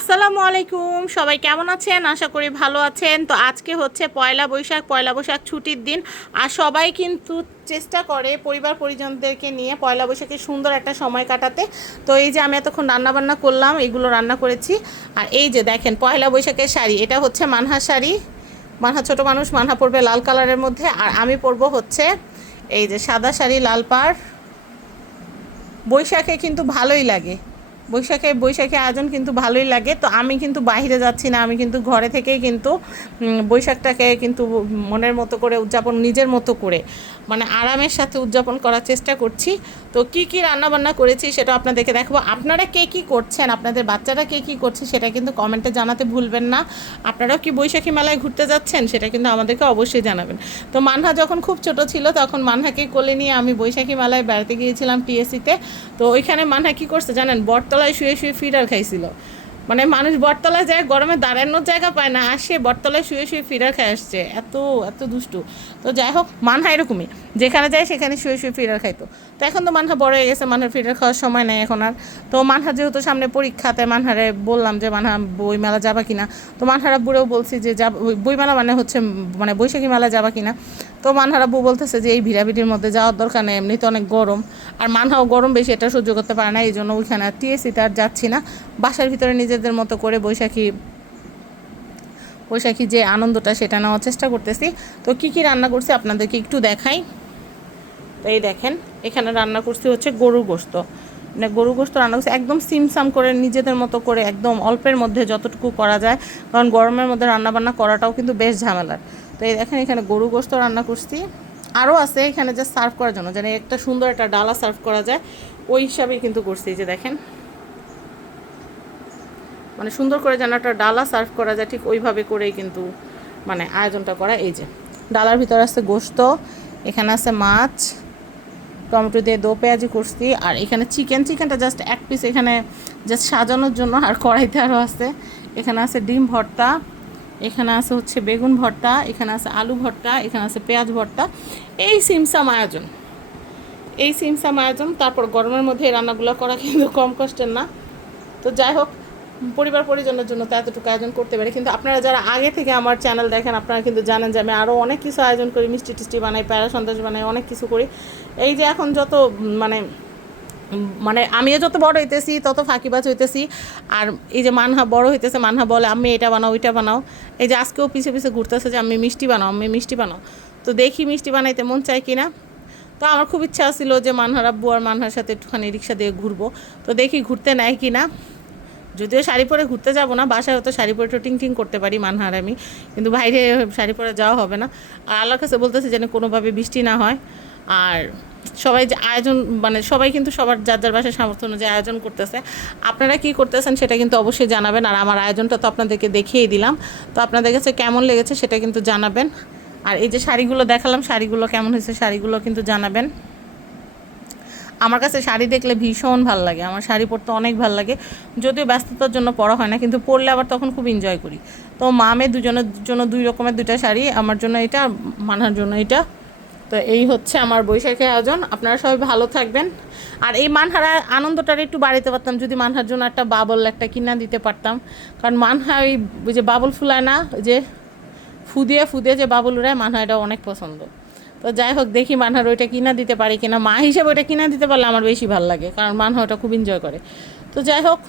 আসসালামু আলাইকুম, সবাই কেমন আছেন? আশা করি ভালো আছেন। তো আজকে হচ্ছে পয়লা বৈশাখ ছুটির দিন। আর সবাই কিন্তু চেষ্টা করে পরিবার পরিজনদেরকে নিয়ে পয়লা বৈশাখে সুন্দর একটা সময় কাটাতে। তো এই যে আমি এতক্ষণ রান্নাবান্না করলাম, এগুলো রান্না করেছি। আর এই যে দেখেন পয়লা বৈশাখের শাড়ি, এটা হচ্ছে মানহা শাড়ি। মানহা ছোটো মানুষ, মানহা পরবে লাল কালারের মধ্যে, আর আমি পরবো হচ্ছে এই যে সাদা শাড়ি লাল পাড়। বৈশাখে কিন্তু ভালোই লাগে, বৈশাখে আয়োজন কিন্তু ভালোই লাগে। তো আমি কিন্তু বাইরে যাচ্ছি না, আমি কিন্তু ঘরে থেকেই কিন্তু বৈশাখটাকে কিন্তু মনের মতো করে উদযাপন, নিজের মতো করে মানে আরামের সাথে উদযাপন করার চেষ্টা করছি। তো কি কি রান্নাবান্না করেছি সেটা আপনাদেরকে দেখাবো। আপনারা কে কী করছেন, আপনাদের বাচ্চারা কে কী করছে সেটা কিন্তু কমেন্টে জানাতে ভুলবেন না। আপনারাও কি বৈশাখী মেলায় ঘুরতে যাচ্ছেন সেটা কিন্তু আমাদেরকে অবশ্যই জানাবেন। তো মানহা যখন খুব ছোট ছিল তখন মানহাকে কোলে নিয়ে আমি বৈশাখী মেলায় বেড়াতে গিয়েছিলাম টিএসসিতে। তো ওইখানে মানহা কী করছে জানেন, বটতলায় শুয়ে শুয়ে ফিডার খাইছিল। মানে মানুষ বটতলায় যায়, গরমে দাঁড়ানোর জায়গা পায় না, আর সে বটতলায় শুয়ে শুয়ে ফিডার খাই আসছে। এত এত দুষ্টু। তো যাই হোক, মানহা এরকমই, যেখানে যায় সেখানে শুয়ে শুয়ে ফিডার খাইতো। তো এখন তো মানহা বড় হয়ে গেছে, মানহার ফিডার খাওয়ার সময় নেই এখন আর। তো মানহা যেহেতু সামনে পরীক্ষা, তাই মানহারে বললাম যে মানহা বই মেলা যাবা কিনা। তো মানহারা বুড়েও বলছি যে যাব, বই মেলা মানে হচ্ছে মানে বৈশাখী মেলা যাবা কিনা। তো মানহারা বউ বলতেছে যে এই ভিড়াভিড়ির মধ্যে যাওয়ার দরকার নেই, এমনিতে অনেক গরম। আর মানহাও গরম বেশি, এটা সহ্য করতে পারে না, এই জন্য ওইখানে টিএসসিতে আর যাচ্ছি না। বাসার ভিতরে নিজেদের মতো করে বৈশাখী যে আনন্দটা সেটা নেওয়ার চেষ্টা করতেছি। তো কী কী রান্না করছি আপনাদেরকে একটু দেখাই। তো এই দেখেন, এখানে রান্না করছি হচ্ছে গরুর গোশত। মানে গরু গোশত রান্না করছি একদম সিমসাম করে, নিজেদের মতো করে, একদম অল্পের মধ্যে যতটুকু করা যায়, কারণ গরমের মধ্যে রান্নাবান্না করাটাও কিন্তু বেশ ঝামেলার। তো এই দেখেন, এখানে গরু গোশত রান্না করছি। আরও আছে এখানে যে সার্ভ করার জন্য, যেন একটা সুন্দর একটা ডালা সার্ভ করা যায়, ওই হিসাবেই কিন্তু করছি। যে দেখেন, মানে সুন্দর করে যেন একটা ডালা সার্ভ করা যায়, ঠিক ওইভাবে করেই কিন্তু মানে আয়োজনটা করা। এই যে ডালার ভিতরে আছে গোশত, এখানে আছে মাছ, টমেটো দিয়ে দো পেঁয়াজি করছি। আর এখানে চিকেনটা জাস্ট এক পিস, এখানে জাস্ট সাজানোর জন্য। আর কড়াইতে আরও আছে, এখানে আছে ডিম ভর্তা, এখানে আছে হচ্ছে বেগুন ভর্তা, এখানে আছে আলু ভর্তা, এখানে আছে পেঁয়াজ ভর্তা। এই সিমসাম আয়োজন। তারপর গরমের মধ্যে এই রান্নাগুলো করা কিন্তু কম কষ্টের না। তো যাই হোক, পরিবার পরিজনের জন্য তো এতটুকু আয়োজন করতে পারি। কিন্তু আপনারা যারা আগে থেকে আমার চ্যানেল দেখেন, আপনারা কিন্তু জানেন যে আমি আরও অনেক কিছু আয়োজন করি, মিষ্টি টিষ্টি বানাই, প্যারা সন্দেশ বানাই, অনেক কিছু করি। এই যে এখন যত মানে মানে আমিও যত বড় হইতেছি তত ফাঁকিবাজ হইতেছি। আর এই যে মানহা বড় হইতেছে, মানহা বলে আমি এটা বানাও ওইটা বানাও। এই যে আজকেও পিছে পিছে ঘুরতেছে যে আমি মিষ্টি বানাও। তো দেখি মিষ্টি বানাইতে মন চায় কিনা। তো আমার খুব ইচ্ছা ছিল যে মানহার আব্বু আর মানহার সাথে একটুখানি রিক্সা দিয়ে ঘুরবো। তো দেখি ঘুরতে নেয় কিনা। যদিও শাড়ি পরে ঘুরতে যাব না, বাসায় হয়তো শাড়ি পরে টিং করতে পারি মানহার আমি, কিন্তু বাইরে শাড়ি পরে যাওয়া হবে না। আর আল্লাহর কাছে বলতেছে যেন কোনোভাবে বৃষ্টি না হয়। আর সবাই যে আয়োজন, মানে সবাই কিন্তু সবার যার যার বাসায় সামর্থ্য অনুযায়ী আয়োজন করতেছে। আপনারা কী করতেছেন সেটা কিন্তু অবশ্যই জানাবেন। আর আমার আয়োজনটা তো আপনাদেরকে দেখিয়ে দিলাম, তো আপনাদের কাছে কেমন লেগেছে সেটা কিন্তু জানাবেন। আর এই যে শাড়িগুলো দেখালাম, শাড়িগুলো কেমন হয়েছে শাড়িগুলো কিন্তু জানাবেন। আমার কাছে শাড়ি দেখলে ভীষণ ভালো লাগে, আমার শাড়ি পরতে অনেক ভালো লাগে। যদিও ব্যস্ততার জন্য পরা হয় না, কিন্তু পরলে আবার তখন খুব এনজয় করি। তো মামে দুজনের জন্য দুই রকমের দুইটা শাড়ি, আমার জন্য এটা, মানহার জন্য এটা। তো এই হচ্ছে আমার বৈশাখী আয়োজন। আপনারা সবাই ভালো থাকবেন। আর এই মানহার আনন্দটা একটু বাড়াতে পারতাম যদি মানহার জন্য একটা বাবল একটা কিনা দিতে পারতাম। কারণ মানহা ওই যে বাবল ফুলায় না, ওই যে ফুদিয়ে যে বাবল উড়ায়, মানহা এটা অনেক পছন্দ। তো যাই হোক, দেখি মানহার ওইটা কিনা দিতে পারি কিনা। মা হিসেবে ওইটা কিনা দিতে পারলে আমার বেশি ভালো লাগে, কারণ মানহা ওটা খুব এনজয় করে। তো যাই হোক,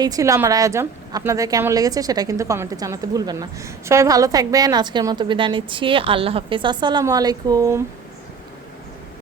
এই ছিল আমার আয়োজন। আপনাদের কেমন লেগেছে সেটা কিন্তু কমেন্টে জানাতে ভুলবেন না। সবাই ভালো থাকবেন। আজকের মতো বিদায় নিচ্ছি। আল্লাহ হাফিজ। আসসালামু আলাইকুম।